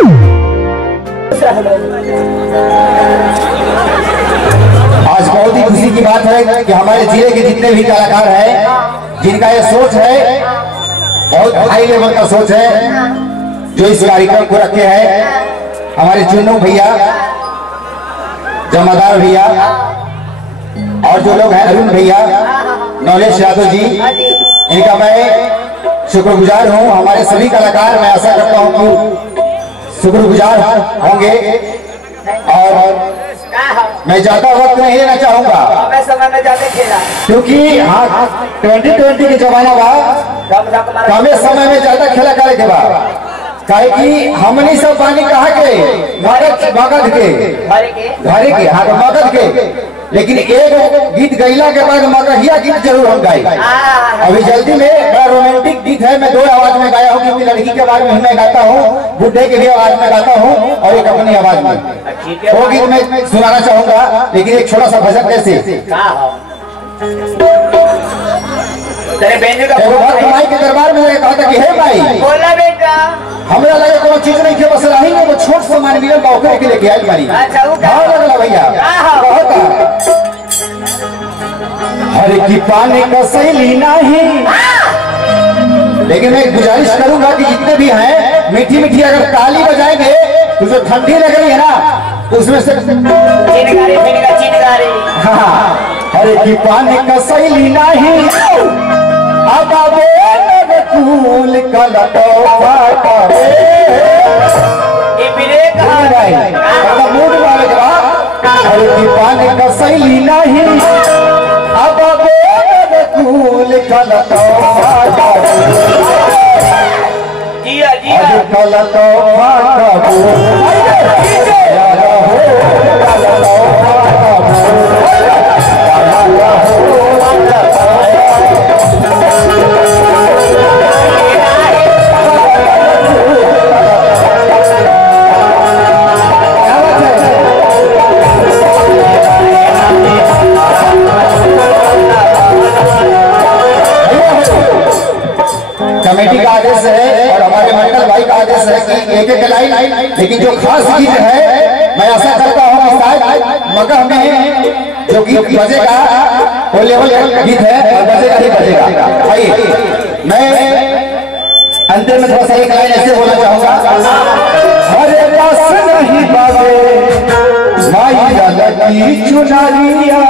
आज बहुत ही खुशी की बात है कि हमारे जिले के जितने भी कलाकार हैं, जिनका ये सोच है, बहुत हाई लेवल का सोच है, जो इस कार्यक्रम को रखे हैं, हमारे चुन्नू भैया, जमादार भैया और जो लोग हैं अरुण भैया, नौलेश यादव जी, इनका मैं शुक्रगुजार हूँ। हमारे सभी कलाकार, मैं आशा करता हूँ कि शुक्रगुजार होंगे और मैं ज्यादा वक्त नहीं लेना चाहूंगा क्योंकि हाँ 2020 के जमाना बा, कमे समय में ज्यादा खेला करे के बाद काहे कि हमनी सब पानी कहा के मगध के घरे के हाँ मगध के, लेकिन एक गीत गैला के बाद मगहिया गीत जरूर हम गाए। अभी जल्दी में बड़ा रोमांटिक गीत है, मैं दो आवाज में गाया हूँ क्योंकि लड़की के आवाज में मैं गाता हूँ, बुढ़े के भी आवाज में गाता हूँ और एक अपनी आवाज में। वो गीत मैं सुनाना चाहूंगा, लेकिन एक छोटा सा भजन जैसे माई के दरबार में कहा था कि हे भाई बोला बेटा हमरा लगे कोनो चीज नहीं के, बस रही वो छोट सामान मिलल बा ओकरे के लेके आइल बानी। भाव लगला भैया कहता हर की पानी का सैली नहीं, लेकिन मैं गुजारिश करूंगा कि जितने भी हैं मीठी मीठी अगर ताली बजाएंगे तो जो ठंडी लग रही है ना उसमें से चिनगारी हर की पानी का सैली नहीं अब फूल मूड वाले की पानी का सैली नहीं अब फूल कमेटी का आदेश है और हमारे मंडल भाई का आदेश है कि एक एक लाइन, लेकिन जो खास गीत है मैं आशा करता हूँ शायद मगह में जो गीत बजेगा वो लेवल गीत है और बजेगा ही बजेगा। आइए मैं अंतिम में थोड़ा सा एक लाइन ऐसे बोलना चाहूंगा, हरे पास नहीं बाबे माई लगी चुनारिया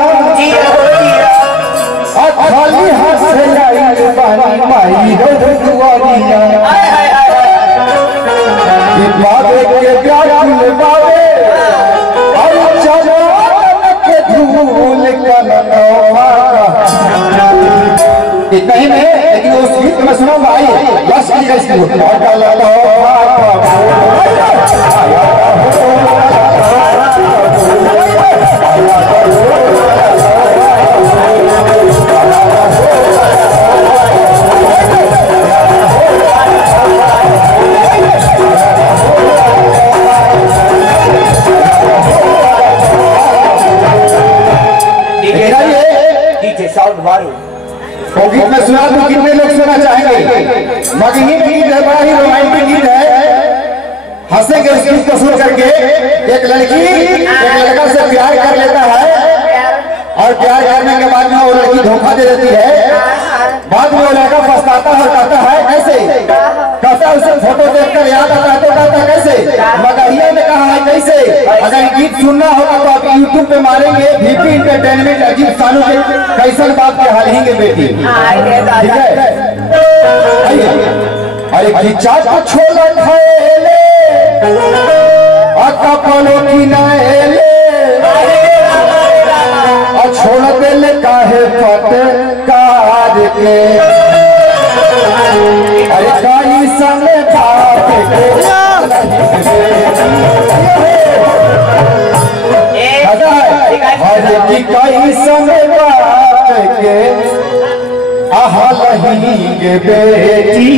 खाली हाथ से लाई पानी माई दुआरिया बाबे के व्याकुल बाबे और चरण के धूल इतना ही नहीं, लेकिन उस गीत में सुनाऊंगा। आइए बस गीत में सुना तो कितने लोग सुनना चाहेंगे। मगही गीत है, बड़ा ही रोमांटिक गीत है, हंसेंगे उस गीत को सुन करके। एक लड़की एक लड़का से प्यार कर लेता है और प्यार करने के बाद में वो लड़की धोखा दे देती है, बाद में वो लड़का पछताता है और कहता है कैसे, कहता है उसे फोटो देखकर याद आता है तो कहता है कैसे, मगहिया ने कहा है कैसे। अगर गीत सुनना होगा तो आप यूट्यूब पे मारेंगे VP एंटरटेनमेंट अजीब सानू के कैसन बाप के हाल ही के बेटी, ठीक है। अरे चाचा छोला खाएले कपड़ों की नहेले और छोड़ देले काहे फटकार के, अरे काई संग बाप के हर काई संग बाप के लही बेटी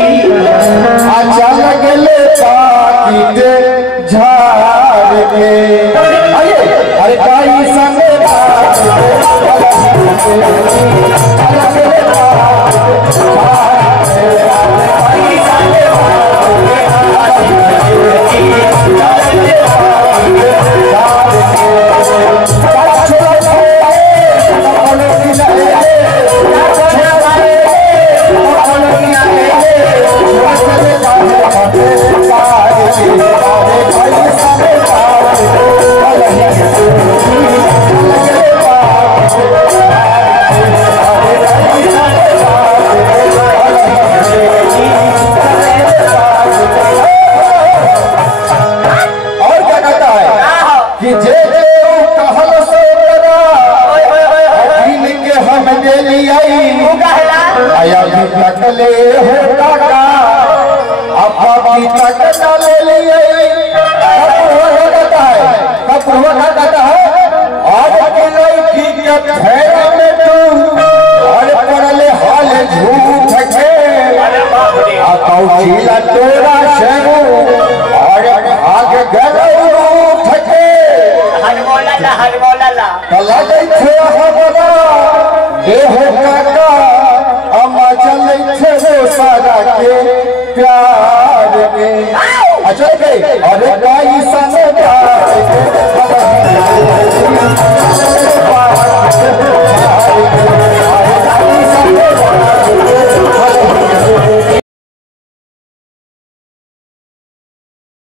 अच्छा लगले पाकिट झाड़ के, अरे काई संग बाप पपीता का ले लिए कहता है कहता है आज की लड़की के फेरा में तू और पड़ले हाल झूठ के कौचिला तोरा शेरू और भाग गए उठ के लगे थे हमारा देह काका अम्मा चले थे वो सारा के प्यार में अच्छा के अरे गाई सन